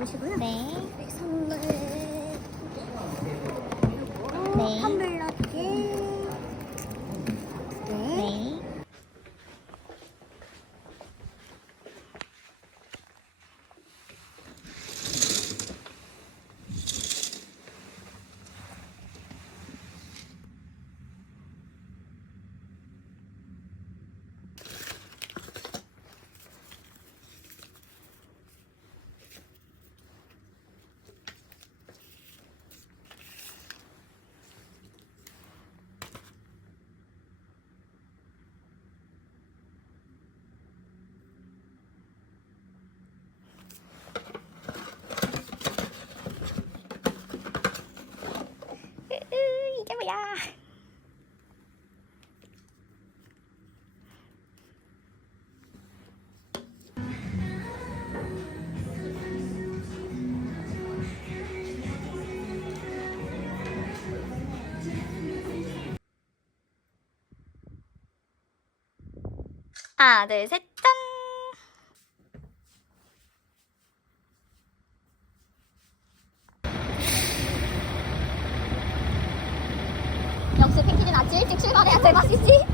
읽어보시고요. 네. 하나, 둘, 셋, 짠! 역시 패키지는 아침 일찍 출발해야 제맛이지.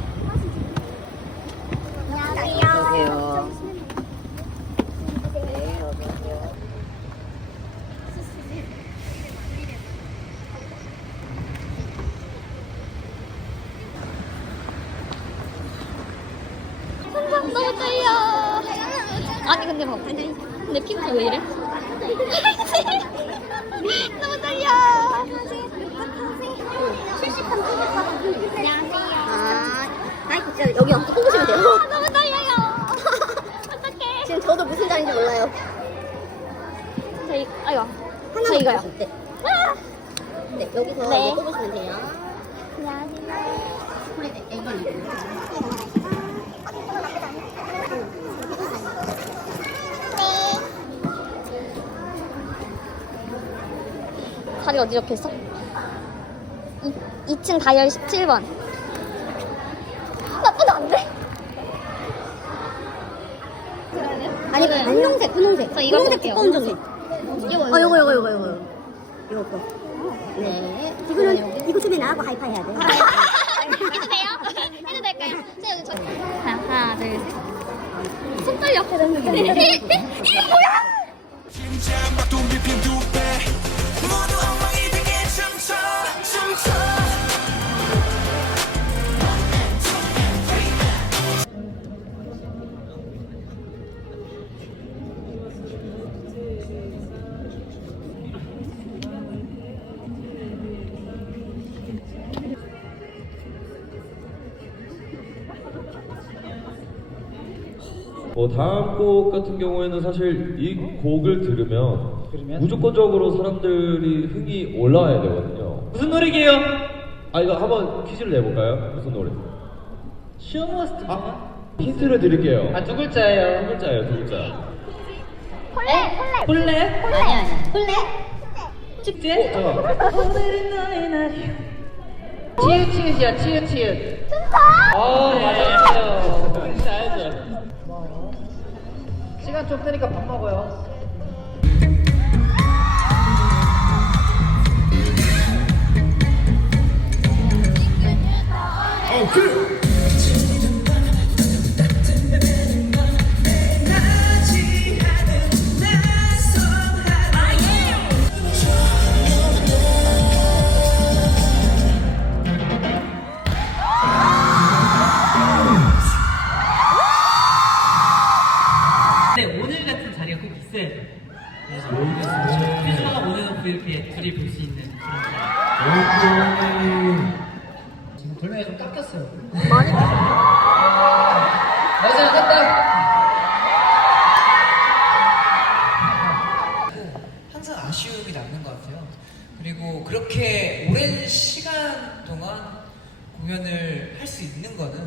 안녕하세요. 네, 어서오세요. 항상 너무 떨려. 아니 근데 뭐 근데 피부가 왜 이래? 너무 떨려. 안녕하세요. 아, 아이 진짜 여기 엉뚱 뽑으시면 돼요. 아, 너무 떨려요. 어떡해. 지금 저도 무슨 자리인지 몰라요. 저희 아이고 하나 저 이거요. 아! 네, 여기서 네. 이거 뽑으시면 돼요. 안녕하세요. 그래, 네, 이건 자리 어디 적혀있어? 2, 층 다이얼 17번. 나쁘면 안 돼. 아니, 저는- 분홍색, 분홍색. 저 이거 분홍색 볼게요. 두꺼운 종이. 이거 어, 요거, 요거, 요거, 요거. 요거 거. 네. 이거는, 이거 주면 나하고 하이파이 해야 돼. 어, 다음 곡 같은 경우에는 사실 이 곡을 들으면, 무조건적으로 사람들이 흥이 올라와야 되거든요. 무슨 노래게요? 아 이거 한번 퀴즈를 내볼까요? 무슨 노래? 쇼머스트. 아 힌트를 드릴게요. 아, 두 글자예요. 두 글자예요, 두 글자. 콜레, 콜레. 콜레? 아니, 아니. 콜레? 축제? 어, 잠깐. 오늘은 너의 날이야. 치읓 치읓이야, 치읓 치읓. 진짜? 아, 맞아요. 진짜 알죠. 시간 좀 되니까 밥 먹어요. 그래서 퀴즈마가 오늘은 VLP에 둘이 볼 수 있는 그런. 지금 돌멩이 좀 깎였어요. 많이 맞아, 깎다. 항상 아쉬움이 남는 것 같아요. 그리고 그렇게 오랜 시간 동안 공연을 할 수 있는 거는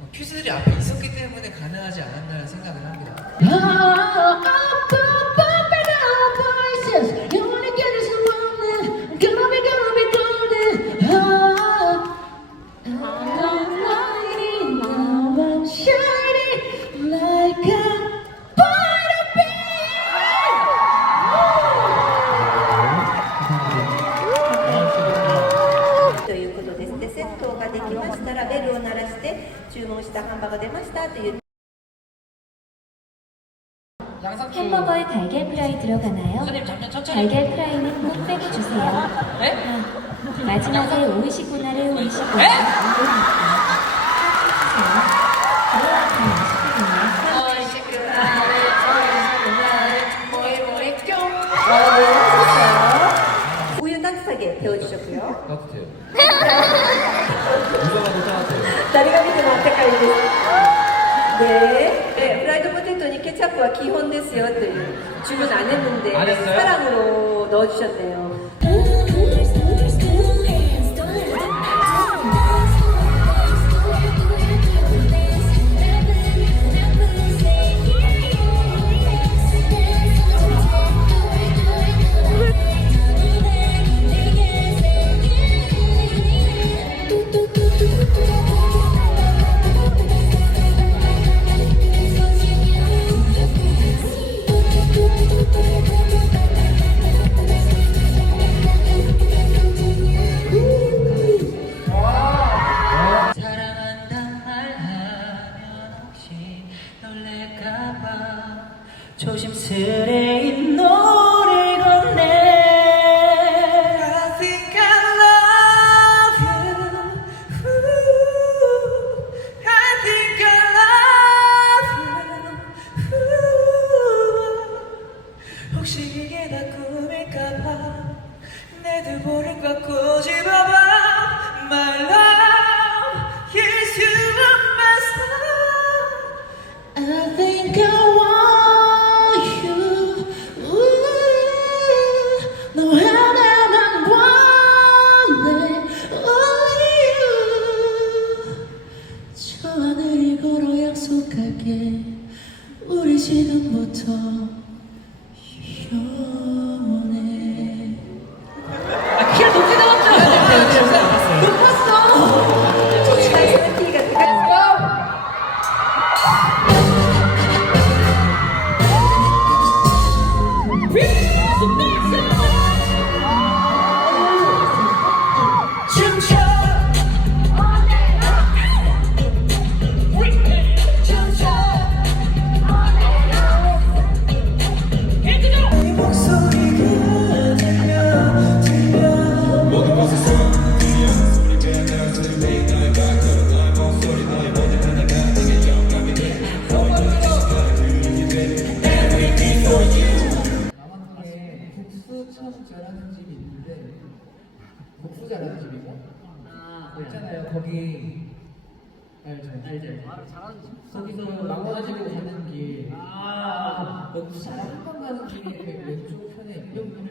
어, 퀴즈들이 앞에 있었기 때문에 가능하지 않았나라는 생각을 합니다. 分でセットができましたらベルを鳴らして注文したハンバーが出ましたという햄버거에 달걀 프라이 들어가나 요? 달걀 프라이는 꼭 빼주세 요. 마지막에 오이시구나를 오이시구 나. 네. 네, 프라이드 포테토니 케찹과 기본 됐어요. 네. 주문 안 했는데 안 했어요? 사랑으로 넣어주셨대요. 拯救 잘하는 집이고. 아, 있잖아요 거기. 알죠 알죠 거기서 망원집에 가는 길. 아, 국수 잘하는 번 가는 길이 그 왼쪽 편에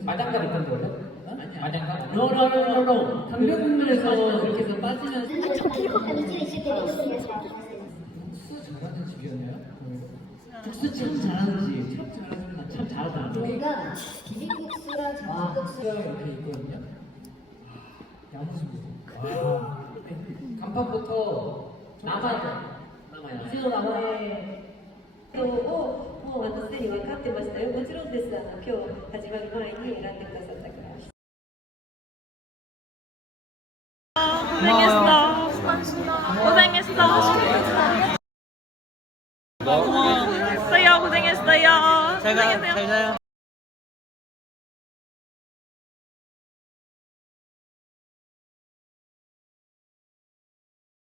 마장가 있던데 원래? 아니야. 마장가? 노노노노노 강변북로에서 이렇게 해서 빠지면 국수 잘하는 집이었나요? 국수 참 잘하는 집. 참 잘하는 집. 참 잘하다. 저희가 비빔국수랑 아, 국수가 이렇게 있거든요. 야무지고. 와. 간판부터 남아야 남아야. 이제는 남아의 今日をもうあのすでに分かってましたよ。もちろんです。あの今日始まる前に選んでくださったから。 고생했어. 고생했어요. 고생했어요. 잘 가요. 잘 자요.